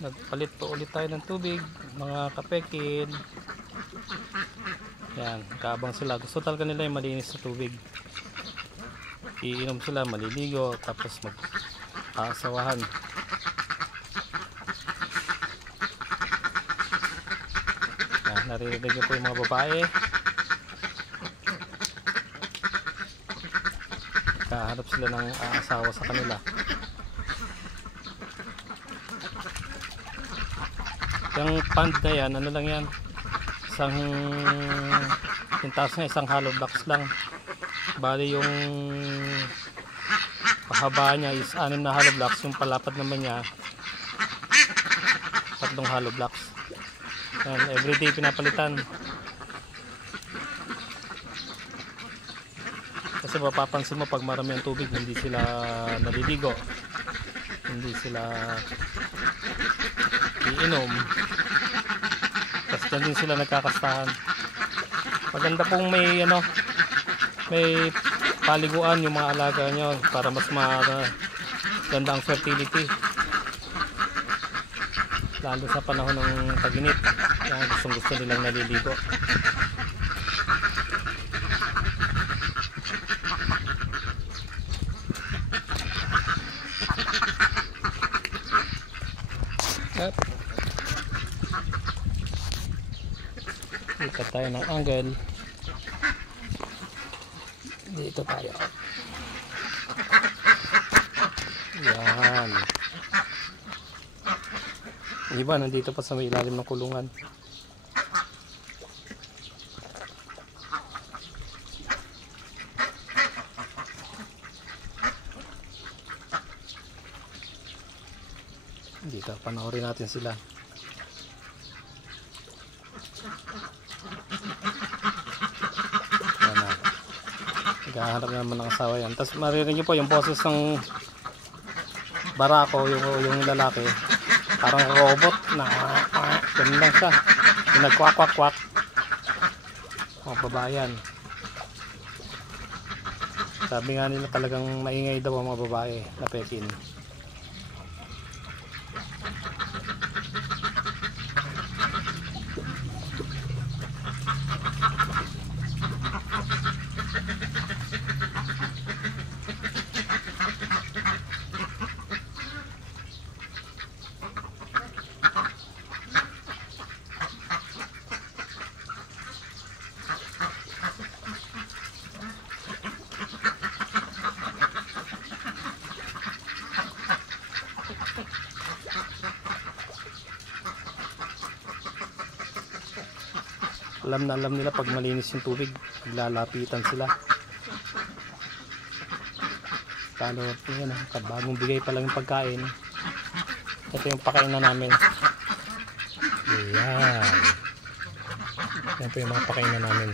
Nagpalit po ulit tayo ng tubig, mga kapekil. Yan, kaabang sila. Gusto talaga nila yung malinis na tubig. Iinom sila, maliligo, tapos mag-aasawahan. Yan, naririnig niyo po yung mga babae. Kahanap sila ng aasawa sa kanila. Yung pond na yan, ano lang yan, yung taas na isang hollow blocks lang. Bali yung pahaba niya is 6 na hollow blocks, yung palapad naman niya 3 hollow blocks. And everyday pinapalitan. Kasi mapapansin mo pag marami ang tubig, hindi sila naliligo, hindi sila iinom, tapos dyan din sila nagkakastahan. Maganda pong may may paliguan yung mga alaga nyo para mas maganda ang fertility, lalo sa panahon ng tag-init. Yan, gusto nilang naliligo. Ikat tayo ng angle. Dito tayo. Yan. Iba nandito pa sa may ilalim ng kulungan. Dito panoorin natin sila. Naghahanap naman ng asawa yan. Tapos maririnig nyo po yung boses ng barako, yung lalaki. Parang robot na ganun lang siya. Yung nagkwak-kwak-kwak. O, babayan. Sabi nga nila talagang maingay daw ang mga babae na pekin. Alam na alam nila pag malinis yung tubig, lalapitan sila. Lalo yan, bagong bigay pa lang yung pagkain. Ito yung pakain na namin. Ayan. Yan po yung mga pakain na namin.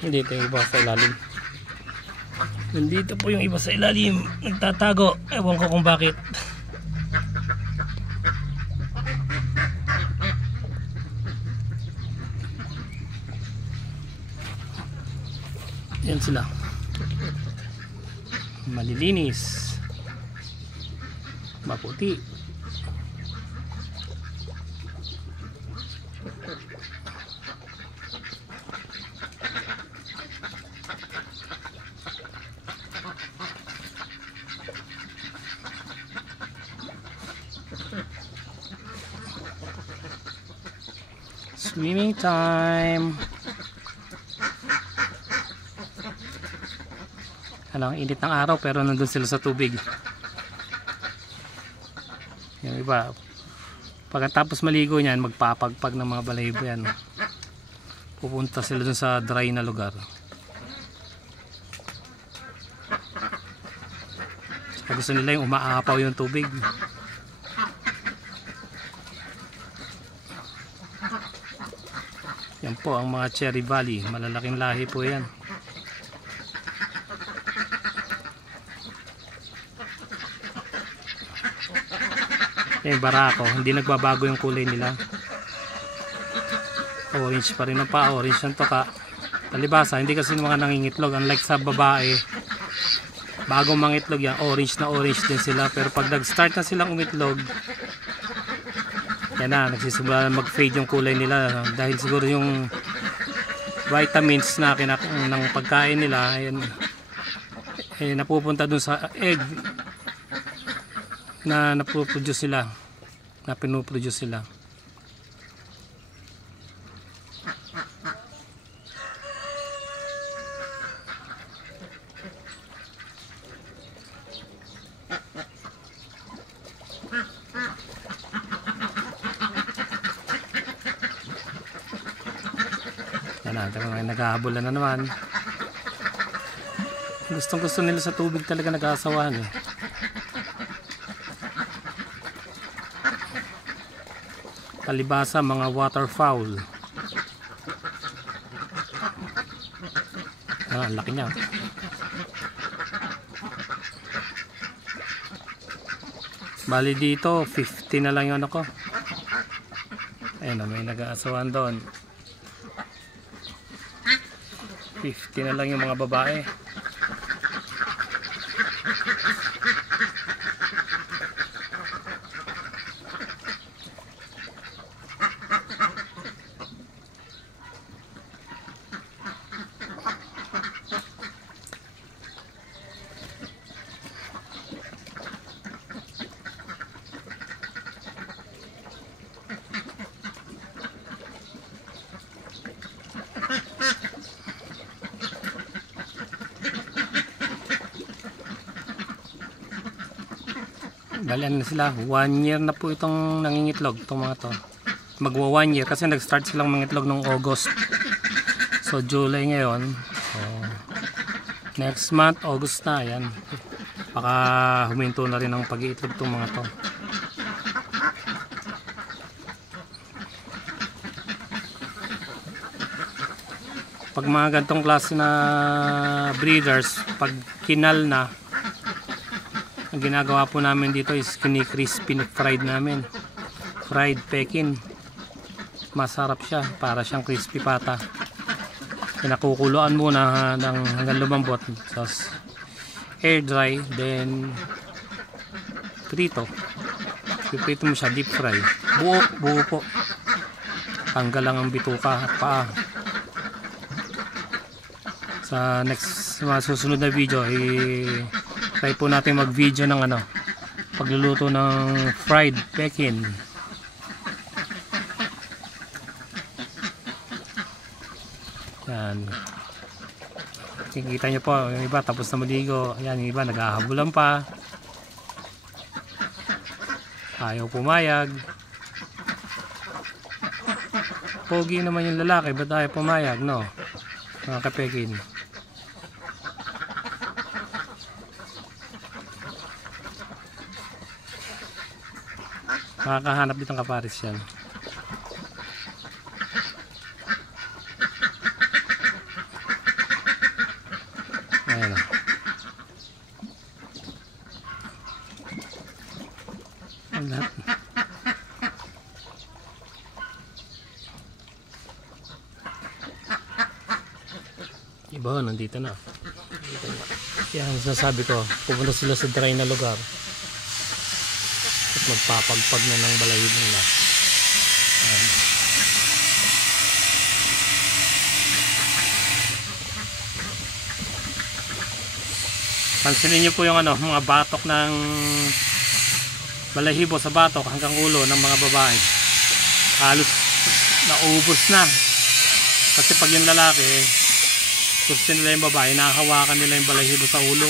Dito yung iba sa ilalim. Nandito po yung iba sa ilalim, nagtatago. Ewan ko kung bakit. Yan sila, malilinis, maputi. Swimming time. Ang init ng araw pero nandun sila sa tubig. Yung iba pagkatapos maligo niyan, magpapagpag ng mga balahibo yan. Pupunta sila dun sa dry na lugar. Gusto nila yung umaapaw yung tubig. Yan po ang mga Cherry Valley, malalaking lahi po yan. Yung barako, hindi nagbabago yung kulay nila. Orange pa rin ang pa-orange ang toka. Palibasa, hindi kasi mga nangingitlog. Unlike sa babae, Bago mangitlog yan, orange na orange din sila. Pero pag nag-start na silang umitlog, yan na, nagsisimula mag-fade yung kulay nila. Dahil siguro yung vitamins na ng pagkain nila, ayan, napupunta dun sa egg na napoproduce sila, na pinoproduce sila. Naghahabulan na naman. Gustong gusto nila sa tubig talaga, nag-aasawahan eh. Palibasa mga waterfowl. Ang laki niya. Bali dito 50 na lang yung ano ko. Ayun, may nag-aasawahan doon. 50 na lang yung mga babae. Bali ano sila, 1 year na po itong nangingitlog, itong mga to. Magwa 1 year kasi nag-start silang mangitlog noong August. So July ngayon. So, next month, August na, yan. Baka huminto na rin ang pag-iitlog itong mga to. Pag mga gantong klase na breeders, pag kinal na, ang ginagawa po namin dito is kini-crispy fried namin. Fried Pekin. Masarap siya, para siyang crispy pata. Pinakukuluan muna hanggang lumambot. Tapos air dry, then prito. Piprito mo siya, deep fry. Buo po. Tanggal lang ang bituka at paa. Sa next, mga susunod na video, try po natin mag video ng pagluluto ng fried Pekin. Yan, kikita nyo po yung iba tapos na maligo. Yan, yung iba naghahabulan pa, ayaw pumayag. Pogi naman yung lalaki, ba't ayaw pumayag, no, mga ka-Pekin? Makakahanap dito ng kaparis yan. Ayan o. Lahat. Iba, nandito na. Yan, sasabi ko, pupunta sila sa dry na lugar. Magpapagpag na ng balahibo nila. Pansinin nyo po yung mga batok ng balahibo sa batok hanggang ulo ng mga babae. Halos naubos na. Kasi pag yung lalaki, gusto nila yung babae, nakahawakan nila yung balahibo sa ulo.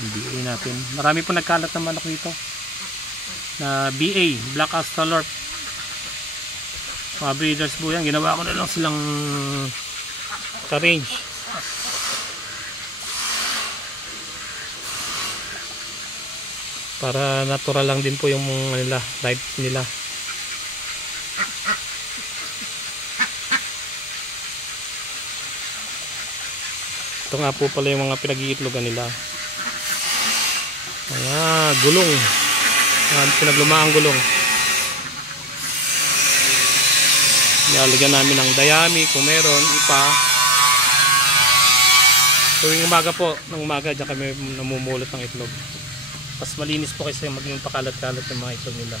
BA natin. Marami po nagkalat ng manok dito na BA, Black Australorp. Mga breeders po yan. Ginawa ko na lang silang ka-range para natural lang din po yung life nila. Ito nga po pala yung mga pinag-iitlogan nila. Mga gulong. Mga pinaglumaang gulong. Nilalagyan namin ng dayami kung meron, ipa. Tuwing umaga po, ng umaga dyan kami namumulot ng itlog. Mas malinis po kasi maging pakalat-kalat yung mga itlog nila.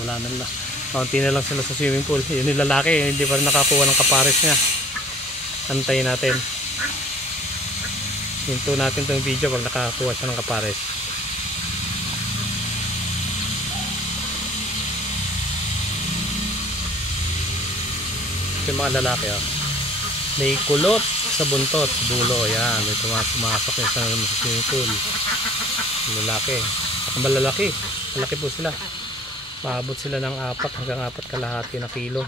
Wala na lang. Kaunti na lang sila sa swimming pool. Yun yung lalaki, hindi pa rin nakakuha ng kapares niya. Antayin natin. Hinto natin itong video pag nakakuha siya ng kapares. Yung mga lalaki, oh. May kulot sa buntot, sa dulo. Yan, may sumasok yung sa swimming pool. Yung lalaki. Ang malalaki. Malaki po sila. Maabot sila ng 4 hanggang 4.5 na kilo.